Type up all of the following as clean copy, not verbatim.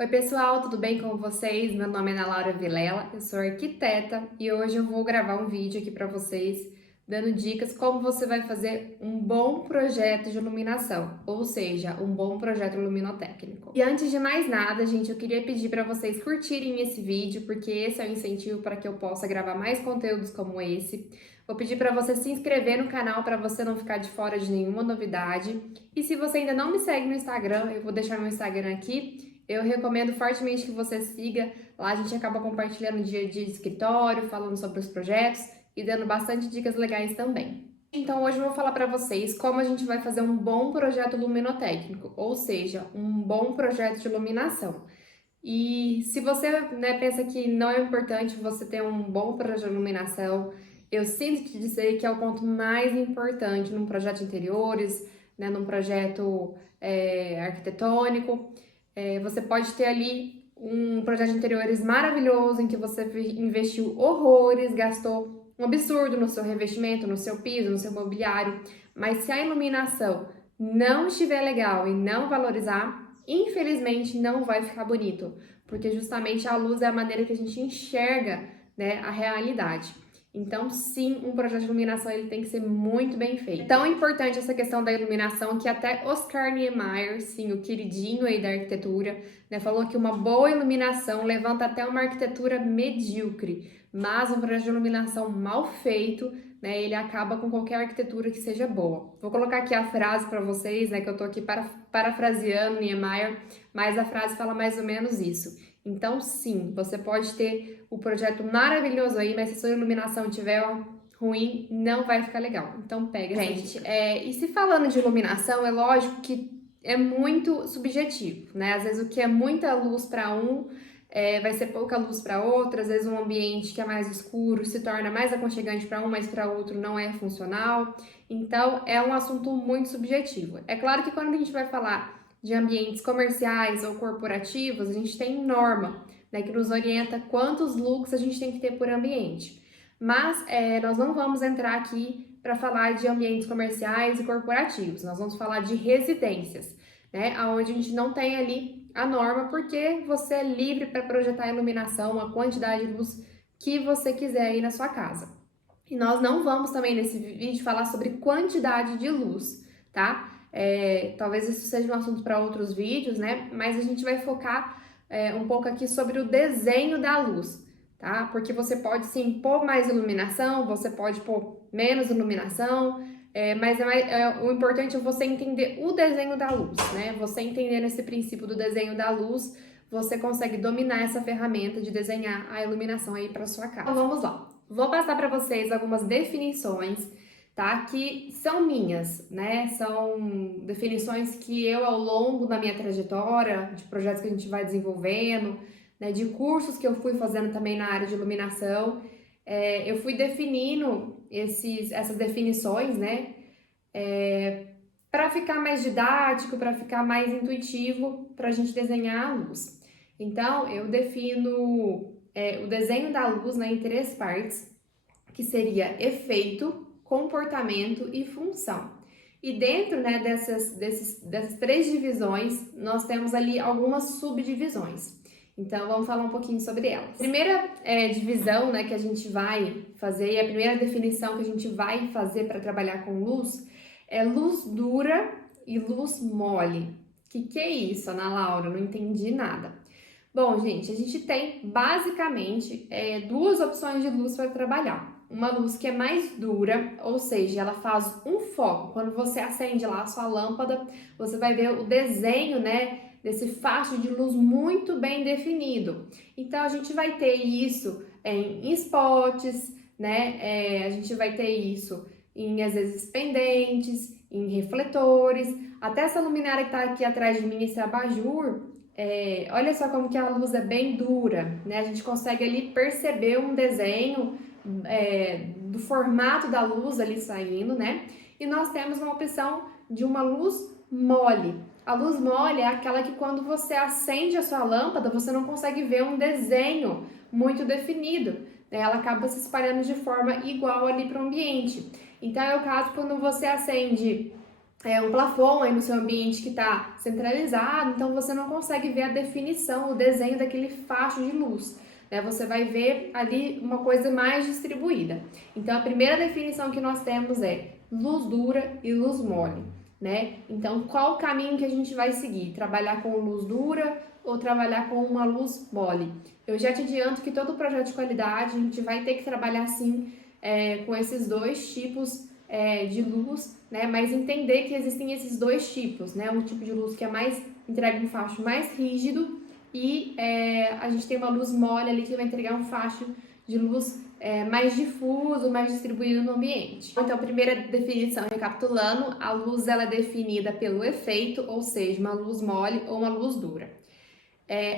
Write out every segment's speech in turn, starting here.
Oi pessoal, tudo bem com vocês? Meu nome é Ana Laura Vilela, eu sou arquiteta e hoje eu vou gravar um vídeo aqui para vocês dando dicas como você vai fazer um bom projeto de iluminação, ou seja, um bom projeto luminotécnico. E antes de mais nada, gente, eu queria pedir para vocês curtirem esse vídeo, porque esse é o incentivo para que eu possa gravar mais conteúdos como esse. Vou pedir para você se inscrever no canal para você não ficar de fora de nenhuma novidade. E se você ainda não me segue no Instagram, eu vou deixar meu Instagram aqui. Eu recomendo fortemente que você siga. Lá a gente acaba compartilhando dia a dia de escritório, falando sobre os projetos e dando bastante dicas legais também. Então hoje eu vou falar para vocês como a gente vai fazer um bom projeto luminotécnico, ou seja, um bom projeto de iluminação. E se você, pensa que não é importante você ter um bom projeto de iluminação, eu sinto te dizer que é o ponto mais importante num projeto de interiores, num projeto arquitetônico. Você pode ter ali um projeto de interiores maravilhoso em que você investiu horrores, gastou um absurdo no seu revestimento, no seu piso, no seu mobiliário, mas se a iluminação não estiver legal e não valorizar, infelizmente não vai ficar bonito, porque justamente a luz é a maneira que a gente enxerga, a realidade. Então, sim, um projeto de iluminação ele tem que ser muito bem feito. Tão importante essa questão da iluminação que até Oscar Niemeyer, sim, o queridinho aí da arquitetura, falou que uma boa iluminação levanta até uma arquitetura medíocre, mas um projeto de iluminação mal feito, ele acaba com qualquer arquitetura que seja boa. Vou colocar aqui a frase para vocês, que eu tô aqui parafraseando Niemeyer, mas a frase fala mais ou menos isso. Então, sim, você pode ter o projeto maravilhoso aí, mas se a sua iluminação estiver ruim, não vai ficar legal. Então, pega essa dica. E se falando de iluminação, é lógico que é muito subjetivo, Às vezes o que é muita luz para vai ser pouca luz para outro, às vezes um ambiente que é mais escuro se torna mais aconchegante para mas para outro não é funcional. Então, é um assunto muito subjetivo. É claro que quando a gente vai falar de ambientes comerciais ou corporativos, a gente tem norma, que nos orienta quantos looks a gente tem que ter por ambiente. Mas nós não vamos entrar aqui para falar de ambientes comerciais e corporativos, nós vamos falar de residências, onde a gente não tem ali a norma, porque você é livre para projetar a iluminação, a quantidade de luz que você quiser aí na sua casa. E nós não vamos também nesse vídeo falar sobre quantidade de luz, tá? Talvez isso seja um assunto para outros vídeos, Mas a gente vai focar um pouco aqui sobre o desenho da luz, tá? Porque você pode sim pôr mais iluminação, você pode pôr menos iluminação, mas o importante é você entender o desenho da luz, Você entendendo esse princípio do desenho da luz, você consegue dominar essa ferramenta de desenhar a iluminação aí para sua casa. Então vamos lá. Vou passar para vocês algumas definições, tá? Que são minhas, São definições que eu, ao longo da minha trajetória, de projetos que a gente vai desenvolvendo, de cursos que eu fui fazendo também na área de iluminação, eu fui definindo essas definições, para ficar mais didático, para ficar mais intuitivo, para a gente desenhar a luz. Então, eu defino o desenho da luz em três partes, que seria efeito, comportamento e função. E dentro dessas três divisões, nós temos ali algumas subdivisões. Então, vamos falar um pouquinho sobre elas. A primeira divisão que a gente vai fazer, e a primeira definição que a gente vai fazer para trabalhar com luz, é luz dura e luz mole. Que é isso, Ana Laura? Não entendi nada. Bom, gente, a gente tem basicamente duas opções de luz para trabalhar. Uma luz que é mais dura, ou seja, ela faz um foco. Quando você acende lá a sua lâmpada, você vai ver o desenho, desse facho de luz muito bem definido. Então, a gente vai ter isso em spots, a gente vai ter isso em, às vezes, pendentes, em refletores. Até essa luminária que está aqui atrás de mim, esse abajur, olha só como que a luz é bem dura, A gente consegue ali perceber um desenho do formato da luz ali saindo, E nós temos uma opção de uma luz mole. A luz mole é aquela que quando você acende a sua lâmpada, você não consegue ver um desenho muito definido, Ela acaba se espalhando de forma igual ali para o ambiente. Então, é o caso quando você acende um plafond aí no seu ambiente que está centralizado, então você não consegue ver a definição, o desenho daquele facho de luz, né? Você vai ver ali uma coisa mais distribuída. Então a primeira definição que nós temos é luz dura e luz mole, né? Então qual o caminho que a gente vai seguir? Trabalhar com luz dura ou trabalhar com uma luz mole? Eu já te adianto que todo projeto de qualidade a gente vai ter que trabalhar sim com esses dois tipos de luz, né? Mas entender que existem esses dois tipos, né? Um tipo de luz que é mais entrega um facho mais rígido e a gente tem uma luz mole ali que vai entregar um facho de luz mais difuso, mais distribuído no ambiente. Então, a primeira definição, recapitulando, a luz ela é definida pelo efeito, ou seja, uma luz mole ou uma luz dura.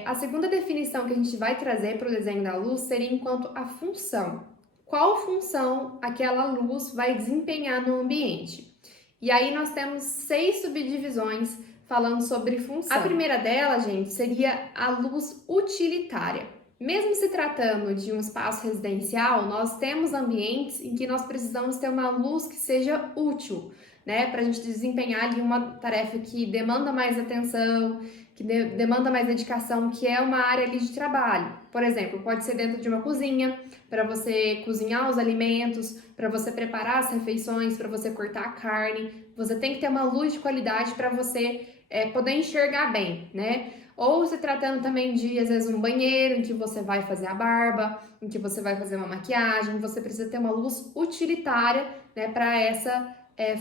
A segunda definição que a gente vai trazer para o desenho da luz seria enquanto a função. Qual função aquela luz vai desempenhar no ambiente? E aí nós temos 6 subdivisões falando sobre função. A primeira delas, gente, seria a luz utilitária. Mesmo se tratando de um espaço residencial, nós temos ambientes em que nós precisamos ter uma luz que seja útil, né? Para a gente desempenhar ali uma tarefa que demanda mais atenção, que demanda mais dedicação, que é uma área ali de trabalho. Por exemplo, pode ser dentro de uma cozinha, para você cozinhar os alimentos, para você preparar as refeições, para você cortar a carne. Você tem que ter uma luz de qualidade para você poder enxergar bem, né? Ou se tratando também de, às vezes, um banheiro em que você vai fazer a barba, em que você vai fazer uma maquiagem, você precisa ter uma luz utilitária, né, para essa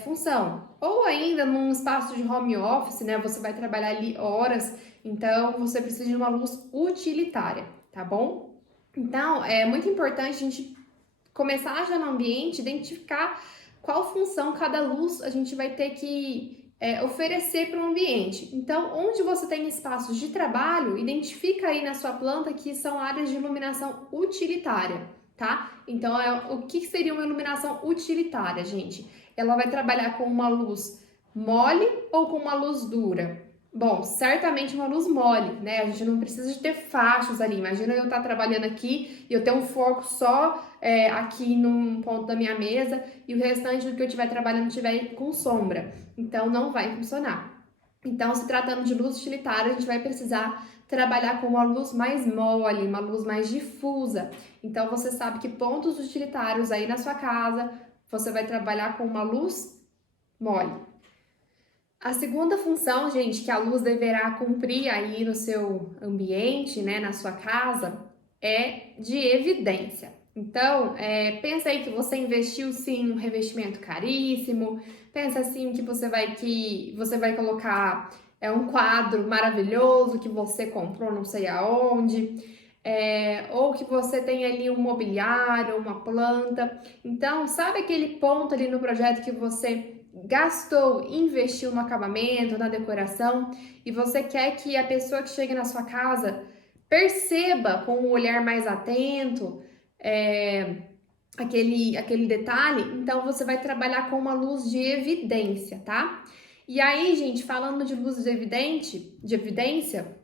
função. Ou ainda num espaço de home office, né? Você vai trabalhar ali horas, então você precisa de uma luz utilitária, tá bom? Então, é muito importante a gente começar já no ambiente, identificar qual função cada luz a gente vai ter que oferecer para o ambiente. Então, onde você tem espaços de trabalho, identifica aí na sua planta que são áreas de iluminação utilitária, tá? Então, o que seria uma iluminação utilitária, gente? Ela vai trabalhar com uma luz mole ou com uma luz dura? Bom, certamente uma luz mole, né? A gente não precisa de ter fachos ali. Imagina eu estar trabalhando aqui e eu ter um foco só aqui num ponto da minha mesa e o restante do que eu estiver trabalhando estiver com sombra. Então, não vai funcionar. Então, se tratando de luz utilitária, a gente vai precisar trabalhar com uma luz mais mole, uma luz mais difusa. Então, você sabe que pontos utilitários aí na sua casa, você vai trabalhar com uma luz mole. A segunda função, gente, que a luz deverá cumprir aí no seu ambiente, né, na sua casa, é de evidência. Então, pensa aí que você investiu sim num revestimento caríssimo, pensa assim que você vai colocar um quadro maravilhoso que você comprou não sei aonde, ou que você tem ali um mobiliário, uma planta. Então, sabe aquele ponto ali no projeto que você gastou, investiu no acabamento, na decoração, e você quer que a pessoa que chega na sua casa perceba com um olhar mais atento aquele detalhe, então você vai trabalhar com uma luz de evidência, tá? E aí, gente, falando de luz de evidência,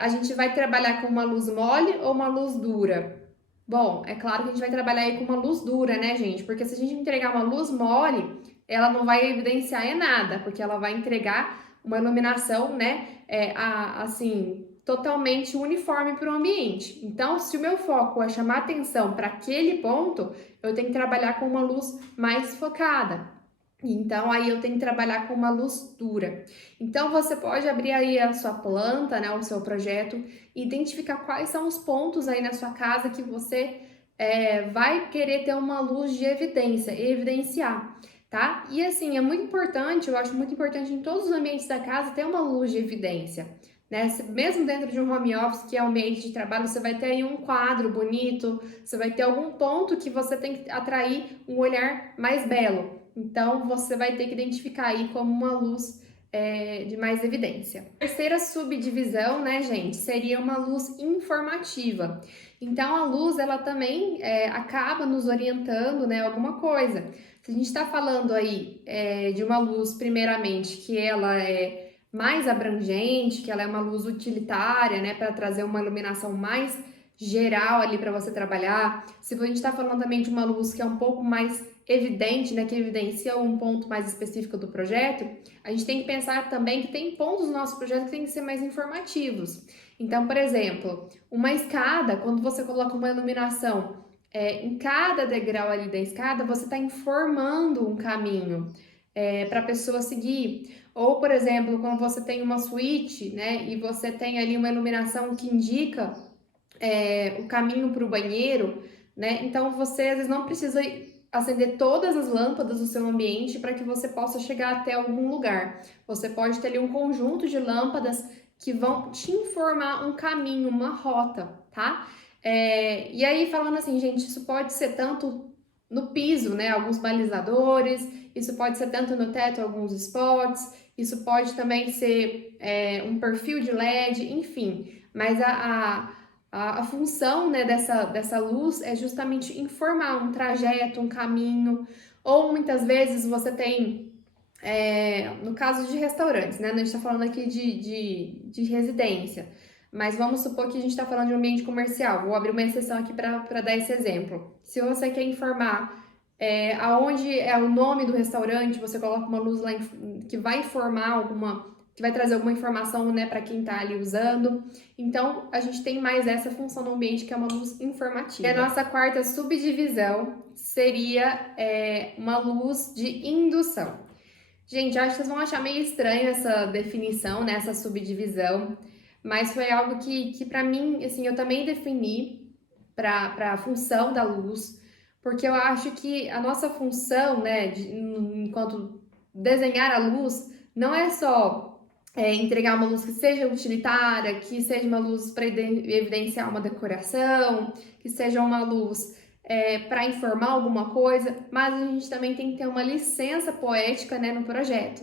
a gente vai trabalhar com uma luz mole ou uma luz dura? Bom, é claro que a gente vai trabalhar aí com uma luz dura, né, gente? Porque se a gente entregar uma luz mole, ela não vai evidenciar nada, porque ela vai entregar uma iluminação, né, assim, totalmente uniforme para o ambiente. Então, se o meu foco é chamar atenção para aquele ponto, eu tenho que trabalhar com uma luz mais focada. Então, aí eu tenho que trabalhar com uma luz dura. Então, você pode abrir aí a sua planta, né, o seu projeto, e identificar quais são os pontos aí na sua casa que você vai querer ter uma luz de evidência, evidenciar, tá? E assim, é muito importante, eu acho muito importante em todos os ambientes da casa ter uma luz de evidência, né? Mesmo dentro de um home office, que é um ambiente de trabalho, você vai ter aí um quadro bonito, você vai ter algum ponto que você tem que atrair um olhar mais belo. Então, você vai ter que identificar aí como uma luz de mais evidência. A terceira subdivisão, né, gente, seria uma luz informativa. Então, a luz, ela também acaba nos orientando, né, alguma coisa. Se a gente está falando aí de uma luz, primeiramente, que ela é mais abrangente, que ela é uma luz utilitária, né, para trazer uma iluminação mais geral ali para você trabalhar. Se a gente está falando também de uma luz que é um pouco mais evidente, né, que evidencia um ponto mais específico do projeto, a gente tem que pensar também que tem pontos no nosso projeto que tem que ser mais informativos. Então, por exemplo, uma escada, quando você coloca uma iluminação em cada degrau ali da escada, você está informando um caminho para a pessoa seguir. Ou, por exemplo, quando você tem uma suíte, né, e você tem ali uma iluminação que indica o caminho para o banheiro, né, então você às vezes não precisa acender todas as lâmpadas do seu ambiente para que você possa chegar até algum lugar. Você pode ter ali um conjunto de lâmpadas que vão te informar um caminho, uma rota, tá? E aí, falando assim, gente, isso pode ser tanto no piso, né? Alguns balizadores, isso pode ser tanto no teto, alguns spots, isso pode também ser um perfil de LED, enfim. Mas a função, né, dessa luz é justamente informar um trajeto, um caminho, ou muitas vezes você tem, no caso de restaurantes, né, a gente está falando aqui de residência, mas vamos supor que a gente está falando de um ambiente comercial, vou abrir uma exceção aqui para dar esse exemplo. Se você quer informar aonde é o nome do restaurante, você coloca uma luz lá que vai informar que vai trazer alguma informação, né, para quem está ali usando. Então, a gente tem mais essa função no ambiente, que é uma luz informativa. E a nossa quarta subdivisão seria uma luz de indução. Gente, acho que vocês vão achar meio estranho essa definição, né, essa subdivisão, mas foi algo que para mim, assim, eu também defini para a função da luz, porque eu acho que a nossa função, né, enquanto desenhar a luz, não é só entregar uma luz que seja utilitária, que seja uma luz para evidenciar uma decoração, que seja uma luz para informar alguma coisa, mas a gente também tem que ter uma licença poética, né, no projeto.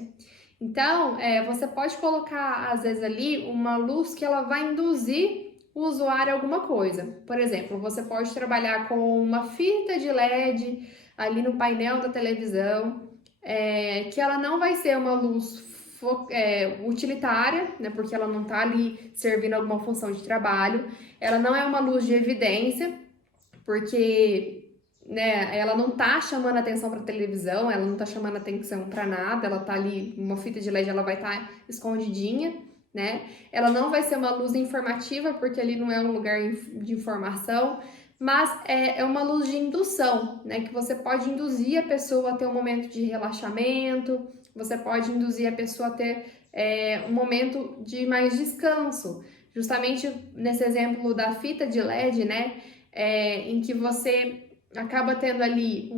Então, você pode colocar, às vezes, ali uma luz que ela vai induzir o usuário a alguma coisa. Por exemplo, você pode trabalhar com uma fita de LED ali no painel da televisão, que ela não vai ser uma luz utilitária, né, porque ela não está ali servindo alguma função de trabalho, ela não é uma luz de evidência, porque né, ela não tá chamando atenção para televisão, ela não tá chamando atenção para nada, ela tá ali, uma fita de LED, ela vai estar escondidinha, né? Ela não vai ser uma luz informativa, porque ali não é um lugar de informação, mas é uma luz de indução, né? Que você pode induzir a pessoa a ter um momento de relaxamento, você pode induzir a pessoa a ter um momento de mais descanso. Justamente nesse exemplo da fita de LED, né? Em que você acaba tendo ali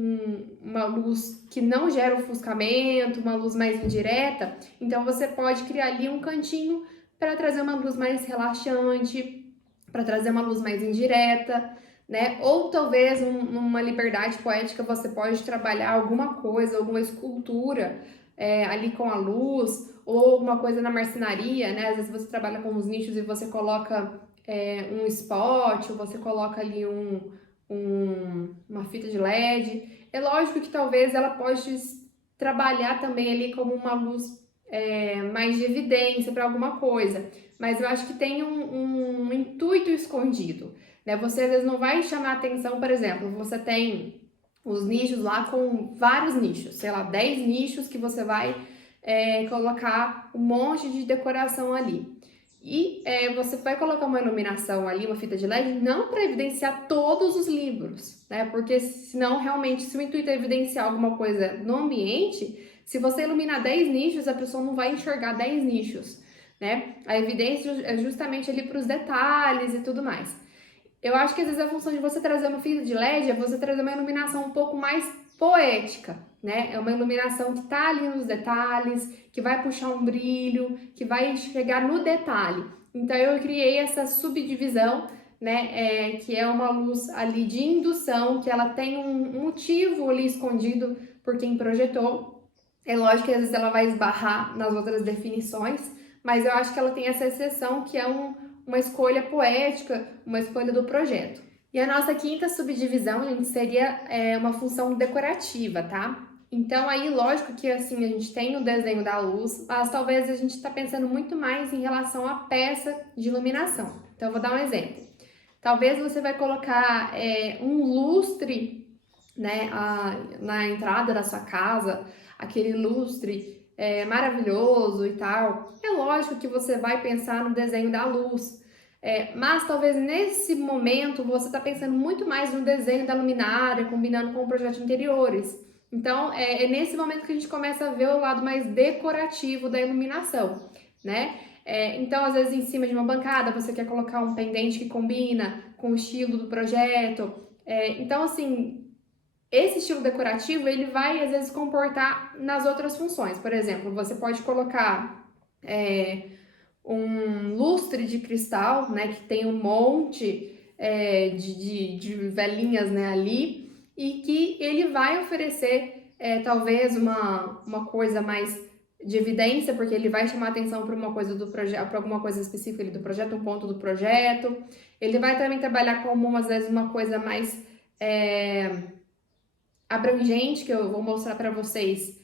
uma luz que não gera ofuscamento, uma luz mais indireta, então você pode criar ali um cantinho para trazer uma luz mais relaxante, para trazer uma luz mais indireta, né? Ou talvez numa liberdade poética você pode trabalhar alguma coisa, alguma escultura ali com a luz, ou alguma coisa na marcenaria, né? Às vezes você trabalha com os nichos e você coloca um spot, ou você coloca ali uma fita de LED. É lógico que talvez ela pode trabalhar também ali como uma luz mais de evidência para alguma coisa, mas eu acho que tem um intuito escondido, né? Você às vezes não vai chamar atenção, por exemplo, você tem os nichos lá com vários nichos, sei lá, 10 nichos que você vai colocar um monte de decoração ali. E você vai colocar uma iluminação ali, uma fita de LED, não para evidenciar todos os livros, né? Porque senão, realmente, se o intuito é evidenciar alguma coisa no ambiente, se você iluminar 10 nichos, a pessoa não vai enxergar 10 nichos, né? A evidência é justamente ali para os detalhes e tudo mais. Eu acho que às vezes a função de você trazer uma fita de LED é você trazer uma iluminação um pouco mais poética, né? É uma iluminação que tá ali nos detalhes, que vai puxar um brilho, que vai chegar no detalhe. Então eu criei essa subdivisão, né? Que é uma luz ali de indução, que ela tem um motivo ali escondido por quem projetou. É lógico que às vezes ela vai esbarrar nas outras definições, mas eu acho que ela tem essa exceção que é uma escolha poética, uma escolha do projeto. E a nossa quinta subdivisão, gente, seria uma função decorativa, tá? Então aí, lógico que assim, a gente tem o desenho da luz, mas talvez a gente está pensando muito mais em relação à peça de iluminação. Então eu vou dar um exemplo. Talvez você vai colocar um lustre né, na entrada da sua casa, aquele lustre maravilhoso e tal. É lógico que você vai pensar no desenho da luz, mas talvez nesse momento você está pensando muito mais no desenho da luminária, combinando com o projeto de interiores. Então, é nesse momento que a gente começa a ver o lado mais decorativo da iluminação, né? Então, às vezes, em cima de uma bancada, você quer colocar um pendente que combina com o estilo do projeto. Então, assim, esse estilo decorativo, ele vai, às vezes, comportar nas outras funções. Por exemplo, você pode colocar um lustre de cristal, né, que tem um monte de velinhas, né, ali, e que ele vai oferecer, talvez, uma coisa mais de evidência, porque ele vai chamar atenção para uma coisa do projeto, para alguma coisa específica ali do projeto, um ponto do projeto. Ele vai também trabalhar como, às vezes, uma coisa mais abrangente, que eu vou mostrar para vocês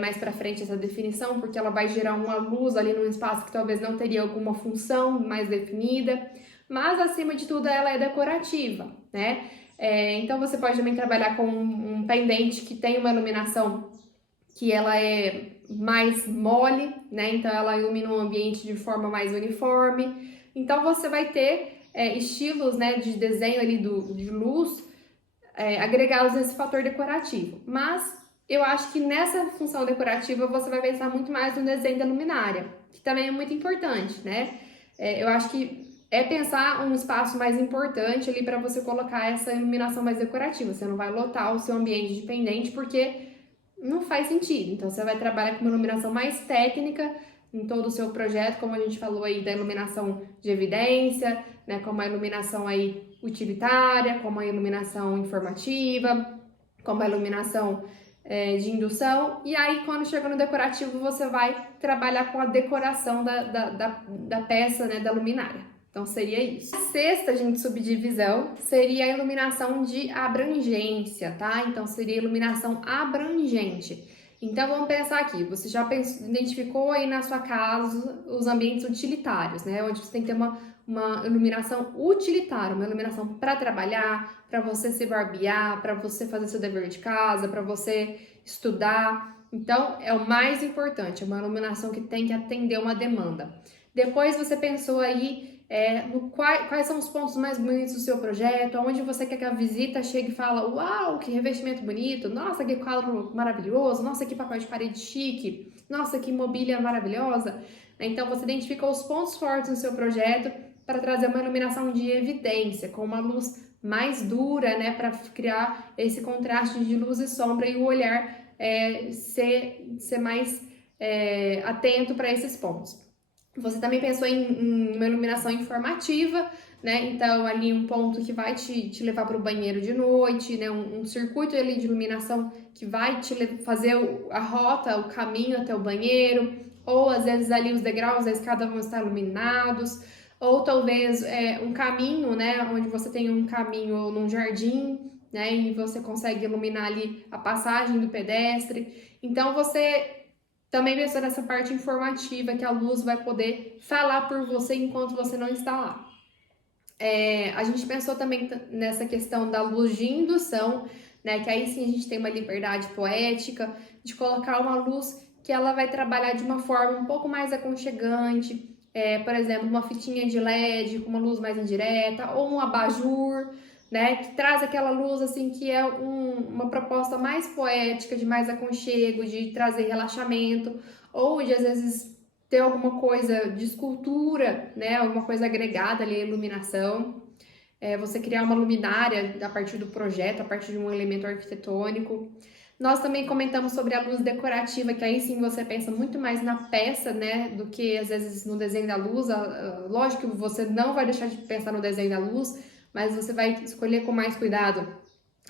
mais para frente essa definição, porque ela vai gerar uma luz ali num espaço que talvez não teria alguma função mais definida, mas acima de tudo ela é decorativa, né? Então você pode também trabalhar com um pendente que tem uma iluminação que ela é mais mole, né? Então ela ilumina o ambiente de forma mais uniforme. Então você vai ter estilos, né, de desenho ali de luz agregados nesse fator decorativo. Mas eu acho que nessa função decorativa você vai pensar muito mais no desenho da luminária, que também é muito importante, né? Eu acho que é pensar um espaço mais importante ali para você colocar essa iluminação mais decorativa. Você não vai lotar o seu ambiente de pendente porque não faz sentido. Então você vai trabalhar com uma iluminação mais técnica em todo o seu projeto, como a gente falou aí da iluminação de evidência, né, como a iluminação aí utilitária, como a iluminação informativa, como a iluminação de indução. E aí, quando chega no decorativo, você vai trabalhar com a decoração da peça, né, da luminária. Então, seria isso. A sexta, gente, subdivisão seria a iluminação de abrangência, tá? Então, seria iluminação abrangente. Então, vamos pensar aqui. Você já identificou aí na sua casa os ambientes utilitários, né? Onde você tem que ter uma iluminação utilitária, uma iluminação para trabalhar, para você se barbear, para você fazer seu dever de casa, para você estudar. Então, é o mais importante, é uma iluminação que tem que atender uma demanda. Depois você pensou aí quais são os pontos mais bonitos do seu projeto, onde você quer que a visita chegue e fala, uau, que revestimento bonito, nossa, que quadro maravilhoso, nossa, que papel de parede chique, nossa, que mobília maravilhosa. Então, você identificou os pontos fortes no seu projeto para trazer uma iluminação de evidência, com uma luz mais dura, né, para criar esse contraste de luz e sombra e o olhar ser mais atento para esses pontos. Você também pensou em uma iluminação informativa, né? Então, ali um ponto que vai te levar para o banheiro de noite, né? Um circuito ali de iluminação que vai te fazer a rota, o caminho até o banheiro, ou às vezes ali os degraus da escada vão estar iluminados, ou talvez um caminho, né? Onde você tem um caminho num jardim, né? E você consegue iluminar ali a passagem do pedestre. Então, você também pensou nessa parte informativa que a luz vai poder falar por você enquanto você não está lá. A gente pensou também nessa questão da luz de indução, né? Que aí sim a gente tem uma liberdade poética de colocar uma luz que ela vai trabalhar de uma forma um pouco mais aconchegante. Por exemplo, uma fitinha de LED com uma luz mais indireta, ou um abajur, né, que traz aquela luz assim que é uma proposta mais poética, de mais aconchego, de trazer relaxamento, ou de às vezes ter alguma coisa de escultura, né, alguma coisa agregada ali à iluminação. Você criar uma luminária a partir do projeto, a partir de um elemento arquitetônico. Nós também comentamos sobre a luz decorativa, que aí sim você pensa muito mais na peça, né, do que às vezes no desenho da luz. Lógico que você não vai deixar de pensar no desenho da luz, mas você vai escolher com mais cuidado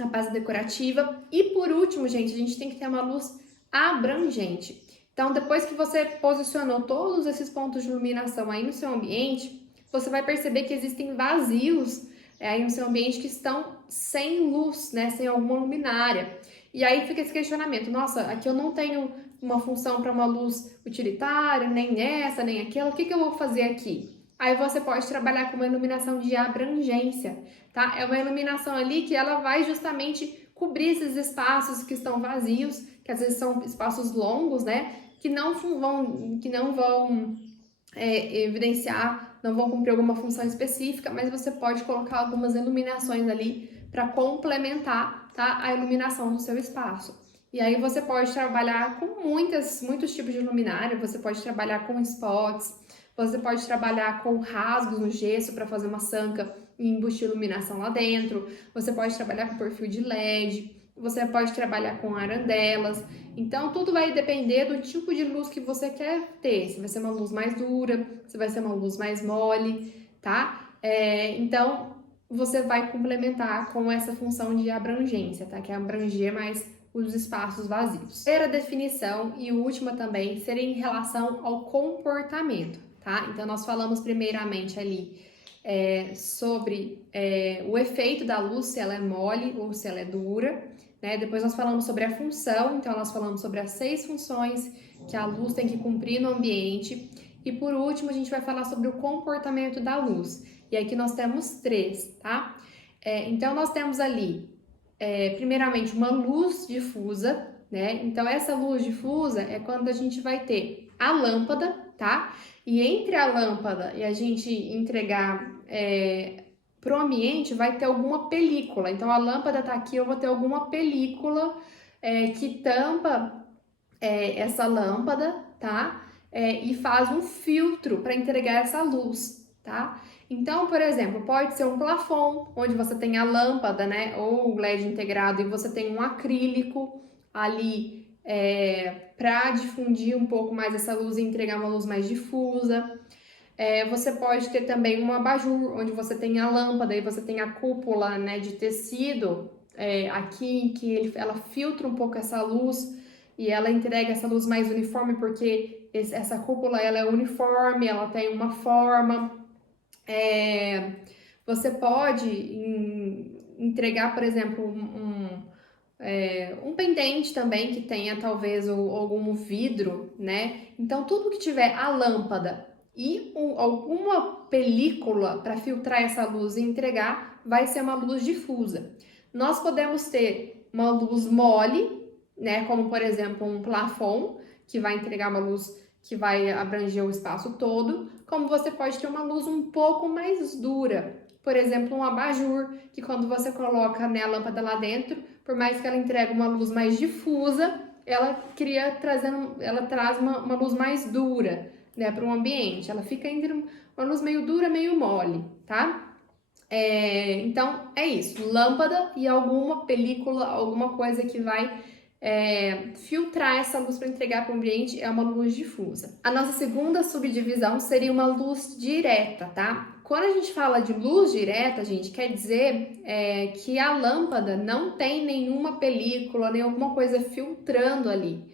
a peça decorativa. E por último, gente, a gente tem que ter uma luz abrangente. Então, depois que você posicionou todos esses pontos de iluminação aí no seu ambiente, você vai perceber que existem vazios aí no seu ambiente que estão sem luz, né, sem alguma luminária. E aí fica esse questionamento, nossa, aqui eu não tenho uma função para uma luz utilitária, nem essa, nem aquela, o que eu vou fazer aqui? Aí você pode trabalhar com uma iluminação de abrangência, tá? É uma iluminação ali que ela vai justamente cobrir esses espaços que estão vazios, que às vezes são espaços longos, né? Que não vão evidenciar, não vão cumprir alguma função específica, mas você pode colocar algumas iluminações ali para complementar, tá, a iluminação do seu espaço. E aí você pode trabalhar com muitos tipos de luminária, você pode trabalhar com spots, você pode trabalhar com rasgos no gesso para fazer uma sanca e embutir iluminação lá dentro, você pode trabalhar com perfil de LED, você pode trabalhar com arandelas. Então, tudo vai depender do tipo de luz que você quer ter. Se vai ser uma luz mais dura, se vai ser uma luz mais mole, tá? Então, você vai complementar com essa função de abrangência, tá? Que é abranger mais os espaços vazios. Terceira definição e última também seria em relação ao comportamento, tá? Então, nós falamos primeiramente ali sobre o efeito da luz, se ela é mole ou se ela é dura. Depois nós falamos sobre a função, então nós falamos sobre as 6 funções que a luz tem que cumprir no ambiente. E por último, a gente vai falar sobre o comportamento da luz. E aqui nós temos 3, tá? Então nós temos ali, primeiramente, uma luz difusa, né? Então essa luz difusa é quando a gente vai ter a lâmpada, tá? E entre a lâmpada e a gente entregar para o ambiente vai ter alguma película. Então a lâmpada tá aqui, eu vou ter alguma película que tampa essa lâmpada, tá? E faz um filtro para entregar essa luz, tá? Então, por exemplo, pode ser um plafon, onde você tem a lâmpada, né? Ou o LED integrado e você tem um acrílico ali para difundir um pouco mais essa luz e entregar uma luz mais difusa. Você pode ter também um abajur, onde você tem a lâmpada e você tem a cúpula, né, de tecido aqui, que ela filtra um pouco essa luz e ela entrega essa luz mais uniforme, porque essa cúpula ela é uniforme, ela tem uma forma. Você pode entregar, por exemplo, um pendente também que tenha talvez algum vidro, né? Então, tudo que tiver a lâmpada e alguma película para filtrar essa luz e entregar, vai ser uma luz difusa. Nós podemos ter uma luz mole, né? Como, por exemplo, um plafon, que vai entregar uma luz que vai abranger o espaço todo, como você pode ter uma luz um pouco mais dura. Por exemplo, um abajur, que quando você coloca, né, a lâmpada lá dentro, por mais que ela entregue uma luz mais difusa, ela traz uma luz mais dura, né, para o ambiente. Ela fica entre uma luz meio dura, meio mole, tá? Então, é isso. Lâmpada e alguma película, alguma coisa que vai filtrar essa luz para entregar para o ambiente é uma luz difusa. A nossa segunda subdivisão seria uma luz direta, tá? Quando a gente fala de luz direta, gente, quer dizer que a lâmpada não tem nenhuma película, nem alguma coisa filtrando ali.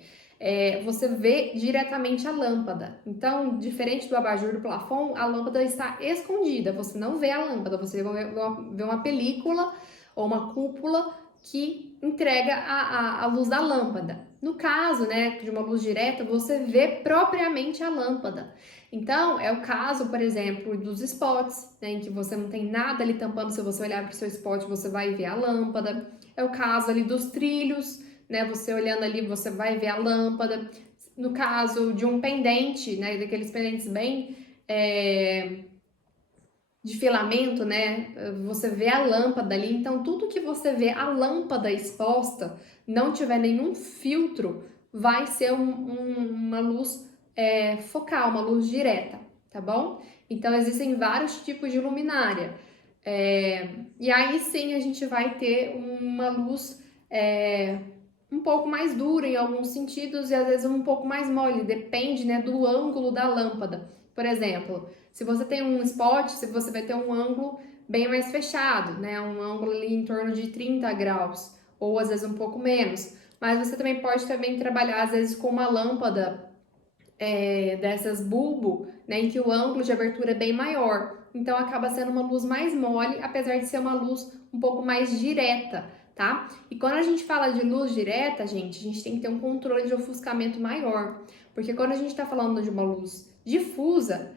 Você vê diretamente a lâmpada. Então, diferente do abajur do plafon, a lâmpada está escondida. Você não vê a lâmpada, você vê uma película ou uma cúpula que entrega a luz da lâmpada. No caso, né, de uma luz direta, você vê propriamente a lâmpada. Então, é o caso, por exemplo, dos spots, né, em que você não tem nada ali tampando. Se você olhar para o seu spot, você vai ver a lâmpada. É o caso ali dos trilhos, né, você olhando ali, você vai ver a lâmpada. No caso de um pendente, né, daqueles pendentes bem de filamento, né? Você vê a lâmpada ali, então tudo que você vê a lâmpada exposta, não tiver nenhum filtro, vai ser uma luz focal, uma luz direta, tá bom? Então existem vários tipos de luminária. E aí sim a gente vai ter uma luz um pouco mais dura em alguns sentidos e às vezes um pouco mais mole, depende, né, do ângulo da lâmpada. Por exemplo, se você tem um spot, você vai ter um ângulo bem mais fechado, né? Um ângulo ali em torno de 30 graus, ou às vezes um pouco menos. Mas você também pode trabalhar, às vezes, com uma lâmpada dessas bulbo, né? Em que o ângulo de abertura é bem maior. Então, acaba sendo uma luz mais mole, apesar de ser uma luz um pouco mais direta, tá? E quando a gente fala de luz direta, gente, a gente tem que ter um controle de ofuscamento maior. Porque quando a gente tá falando de uma luz difusa,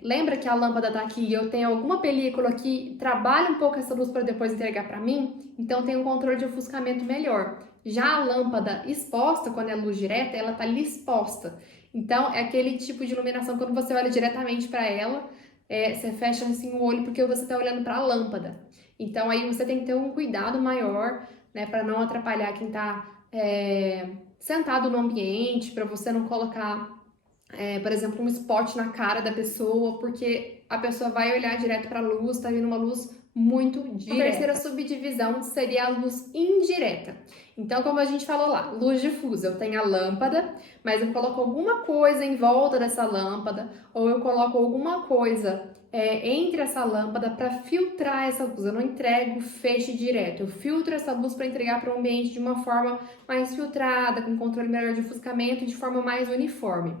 Lembra que a lâmpada tá aqui e eu tenho alguma película que trabalha um pouco essa luz para depois entregar para mim? Então tem um controle de ofuscamento melhor. Já a lâmpada exposta, quando é luz direta, ela tá ali exposta. Então é aquele tipo de iluminação quando você olha diretamente para ela, você fecha assim o olho porque você está olhando para a lâmpada. Então aí você tem que ter um cuidado maior, né, para não atrapalhar quem está sentado no ambiente, para você não colocar por exemplo, um spot na cara da pessoa, porque a pessoa vai olhar direto para a luz, tá vindo uma luz muito direta. A terceira subdivisão seria a luz indireta. Então, como a gente falou lá, luz difusa, eu tenho a lâmpada, mas eu coloco alguma coisa em volta dessa lâmpada, ou eu coloco alguma coisa entre essa lâmpada para filtrar essa luz. Eu não entrego feixe direto, eu filtro essa luz para entregar para o ambiente de uma forma mais filtrada, com controle melhor de ofuscamento e de forma mais uniforme.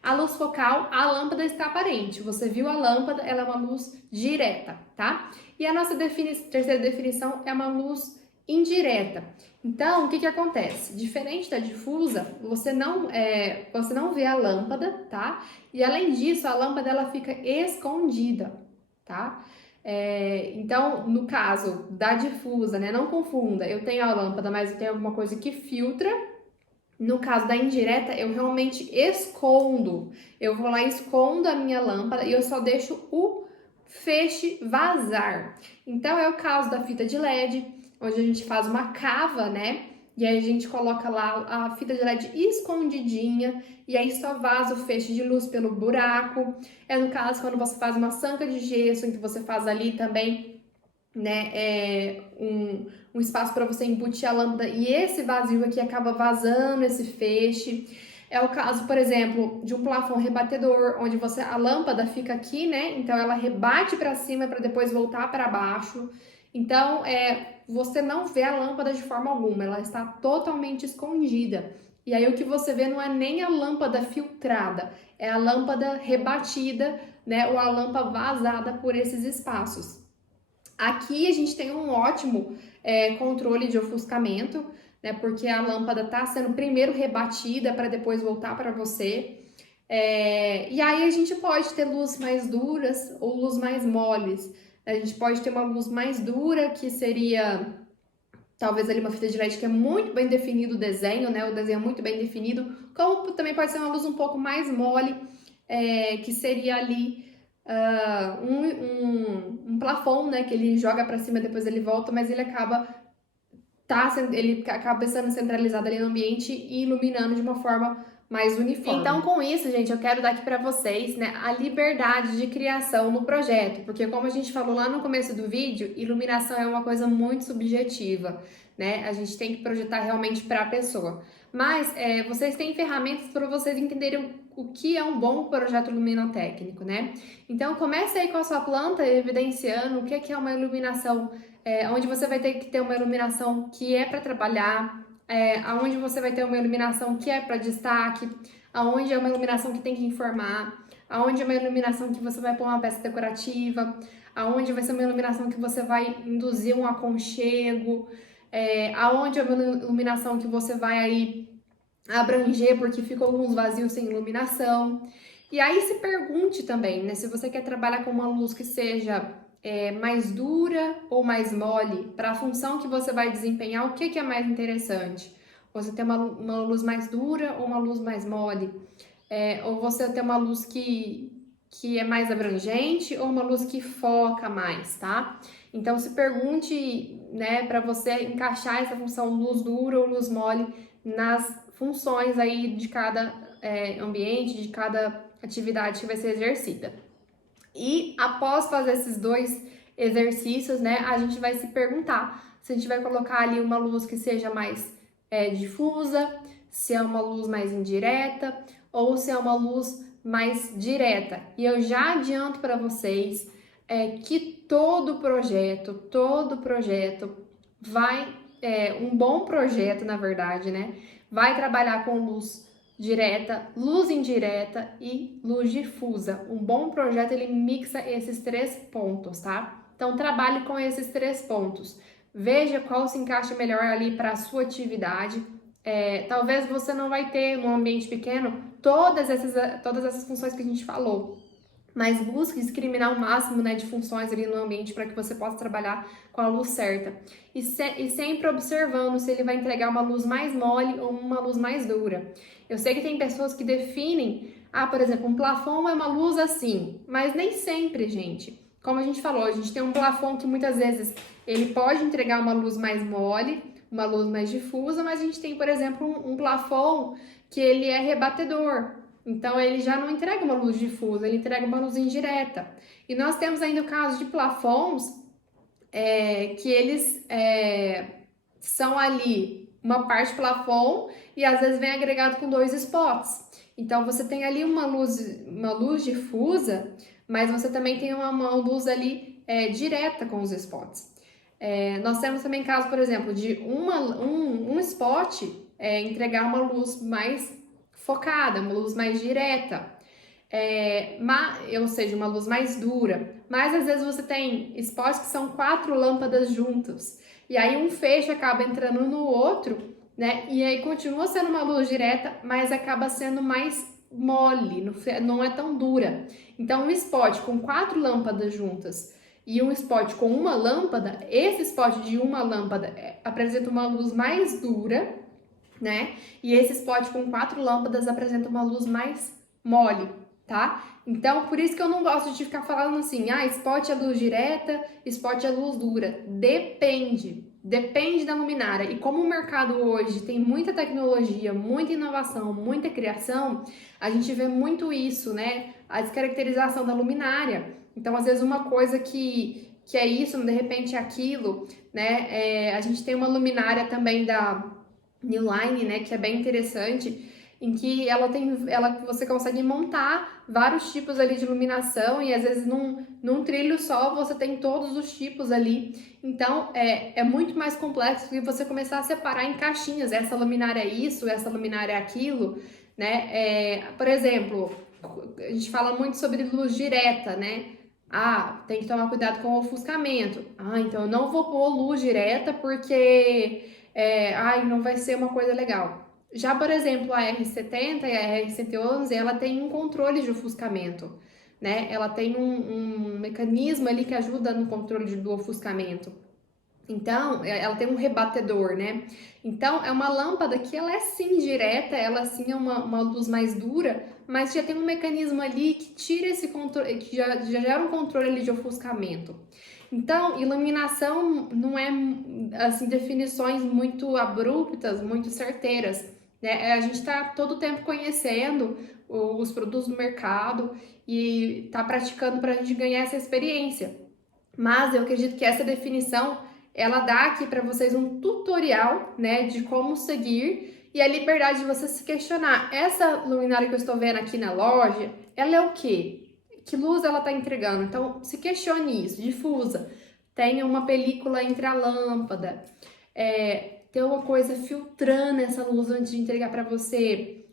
A luz focal, a lâmpada está aparente. Você viu a lâmpada, ela é uma luz direta, tá? E a nossa terceira definição é uma luz indireta. Então, o que acontece? Diferente da difusa, você não vê a lâmpada, tá? E além disso, a lâmpada ela fica escondida, tá? Então, no caso da difusa, né? Não confunda, eu tenho a lâmpada, mas eu tenho alguma coisa que filtra. No caso da indireta, eu realmente escondo. Eu vou lá e escondo a minha lâmpada e eu só deixo o feixe vazar. Então, é o caso da fita de LED, onde a gente faz uma cava, né? E aí a gente coloca lá a fita de LED escondidinha e aí só vaza o feixe de luz pelo buraco. É no caso quando você faz uma sanca de gesso, em que você faz ali também, né, um espaço para você embutir a lâmpada e esse vazio aqui acaba vazando esse feixe. É o caso, por exemplo, de um plafond rebatedor, onde a lâmpada fica aqui, né? Então ela rebate para cima para depois voltar para baixo. Então, você não vê a lâmpada de forma alguma, ela está totalmente escondida. E aí o que você vê não é nem a lâmpada filtrada, é a lâmpada rebatida, né? Ou a lâmpada vazada por esses espaços. Aqui a gente tem um ótimo controle de ofuscamento, né? Porque a lâmpada está sendo primeiro rebatida para depois voltar para você. E aí a gente pode ter luzes mais duras ou luzes mais moles. A gente pode ter uma luz mais dura, que seria talvez ali uma fita de LED que é muito bem definido o desenho, né? O desenho é muito bem definido. Como também pode ser uma luz um pouco mais mole, que seria ali um plafond, né? Que ele joga para cima, depois ele volta, mas ele acaba sendo centralizado ali no ambiente e iluminando de uma forma mais uniforme. Então, com isso, gente, eu quero dar aqui para vocês, né, a liberdade de criação no projeto, porque como a gente falou lá no começo do vídeo, iluminação é uma coisa muito subjetiva, né? A gente tem que projetar realmente para a pessoa. Mas vocês têm ferramentas para vocês entenderem o que é um bom projeto luminotécnico, né? Então, comece aí com a sua planta, evidenciando o que é uma iluminação, onde você vai ter que ter uma iluminação que é para trabalhar, aonde você vai ter uma iluminação que é para destaque, aonde é uma iluminação que tem que informar, aonde é uma iluminação que você vai pôr uma peça decorativa, aonde vai ser uma iluminação que você vai induzir um aconchego, aonde é uma iluminação que você vai aí abranger porque ficou alguns vazios sem iluminação. E aí se pergunte também, né, se você quer trabalhar com uma luz que seja mais dura ou mais mole, para a função que você vai desempenhar, o que é mais interessante? Você ter uma luz mais dura ou uma luz mais mole? Ou você ter uma luz que é mais abrangente ou uma luz que foca mais, tá? Então se pergunte, né, para você encaixar essa função luz dura ou luz mole nas funções aí de cada ambiente, de cada atividade que vai ser exercida. E após fazer esses dois exercícios, né, a gente vai se perguntar se a gente vai colocar ali uma luz que seja mais difusa, se é uma luz mais indireta ou se é uma luz mais direta. E eu já adianto para vocês que todo projeto vai, um bom projeto, na verdade, né, vai trabalhar com luz direta, luz indireta e luz difusa. Um bom projeto, ele mixa esses três pontos, tá? Então, trabalhe com esses três pontos. Veja qual se encaixa melhor ali para a sua atividade. Talvez você não vai ter, num ambiente pequeno, todas essas funções que a gente falou. mas busque discriminar o máximo, né, de funções ali no ambiente para que você possa trabalhar com a luz certa. E sempre observando se ele vai entregar uma luz mais mole ou uma luz mais dura. Eu sei que tem pessoas que definem, por exemplo, um plafond é uma luz assim, mas nem sempre, gente. Como a gente falou, a gente tem um plafond que muitas vezes ele pode entregar uma luz mais mole, uma luz mais difusa, mas a gente tem, por exemplo, um plafond que ele é rebatedor. Então, ele já não entrega uma luz difusa, ele entrega uma luz indireta. E nós temos ainda o caso de plafonds que eles são ali uma parte plafond e às vezes vem agregado com 2 spots. Então, você tem ali uma luz difusa, mas você também tem uma luz ali direta com os spots. Nós temos também caso, por exemplo, de um spot entregar uma luz mais focada, uma luz mais direta, ou seja, uma luz mais dura. Mas às vezes você tem spots que são 4 lâmpadas juntas, e aí um feixe acaba entrando no outro, né? E aí continua sendo uma luz direta, mas acaba sendo mais mole, não é tão dura. Então, um spot com 4 lâmpadas juntas e um spot com uma lâmpada, esse spot de uma lâmpada apresenta uma luz mais dura, né? E esse spot com 4 lâmpadas apresenta uma luz mais mole, tá? Então, por isso que eu não gosto de ficar falando assim, spot é luz direta, spot é luz dura. Depende da luminária. E como o mercado hoje tem muita tecnologia, muita inovação, muita criação, a gente vê muito isso, né? A descaracterização da luminária. Então, às vezes, uma coisa que é isso, de repente é aquilo, né? A gente tem uma luminária também da Newline, né? Que é bem interessante, em que você consegue montar vários tipos ali de iluminação e às vezes num trilho só você tem todos os tipos ali. Então é muito mais complexo que você começar a separar em caixinhas. Essa luminária é isso, essa luminária é aquilo, né? Por exemplo, a gente fala muito sobre luz direta, né? Tem que tomar cuidado com o ofuscamento. Então eu não vou pôr luz direta porque não vai ser uma coisa legal. Já, por exemplo, a R70 e a R111, ela tem um controle de ofuscamento, né? Ela tem um mecanismo ali que ajuda no controle do ofuscamento. Então, ela tem um rebatedor, né? Então, é uma lâmpada que ela é sim direta, ela sim é uma luz mais dura, mas já tem um mecanismo ali que tira esse controle, que já gera um controle ali de ofuscamento. Então, iluminação não é, assim, definições muito abruptas, muito certeiras, né? A gente está todo o tempo conhecendo os produtos do mercado e está praticando para a gente ganhar essa experiência. Mas eu acredito que essa definição, ela dá aqui para vocês um tutorial, né, de como seguir e a liberdade de você se questionar. Essa luminária que eu estou vendo aqui na loja, ela é o quê? Que luz ela está entregando? Então, se questione isso, difusa. Tenha uma película entre a lâmpada. Tem uma coisa filtrando essa luz antes de entregar para você.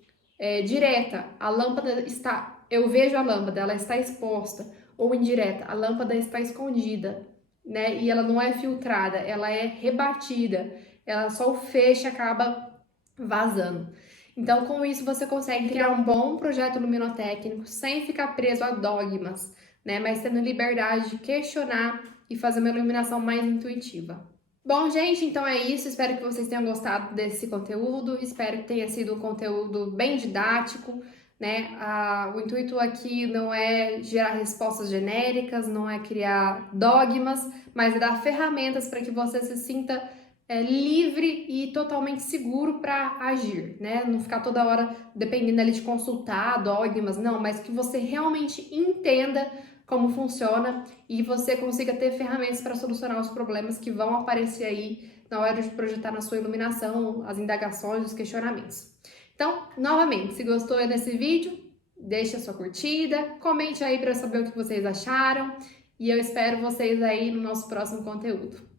Direta, a lâmpada está... Eu vejo a lâmpada, ela está exposta. Ou indireta, a lâmpada está escondida, né? E ela não é filtrada, ela é rebatida. Ela só o feixe acaba vazando. Então, com isso, você consegue criar um bom projeto luminotécnico sem ficar preso a dogmas, né? Mas tendo liberdade de questionar e fazer uma iluminação mais intuitiva. Bom, gente, então é isso. Espero que vocês tenham gostado desse conteúdo. Espero que tenha sido um conteúdo bem didático, né? O intuito aqui não é gerar respostas genéricas, não é criar dogmas, mas é dar ferramentas para que você se sinta livre e totalmente seguro para agir, né? Não ficar toda hora dependendo ali de consultar dogmas, não, mas que você realmente entenda como funciona e você consiga ter ferramentas para solucionar os problemas que vão aparecer aí na hora de projetar na sua iluminação, as indagações, os questionamentos. Então, novamente, se gostou desse vídeo, deixa a sua curtida, comente aí para saber o que vocês acharam e eu espero vocês aí no nosso próximo conteúdo.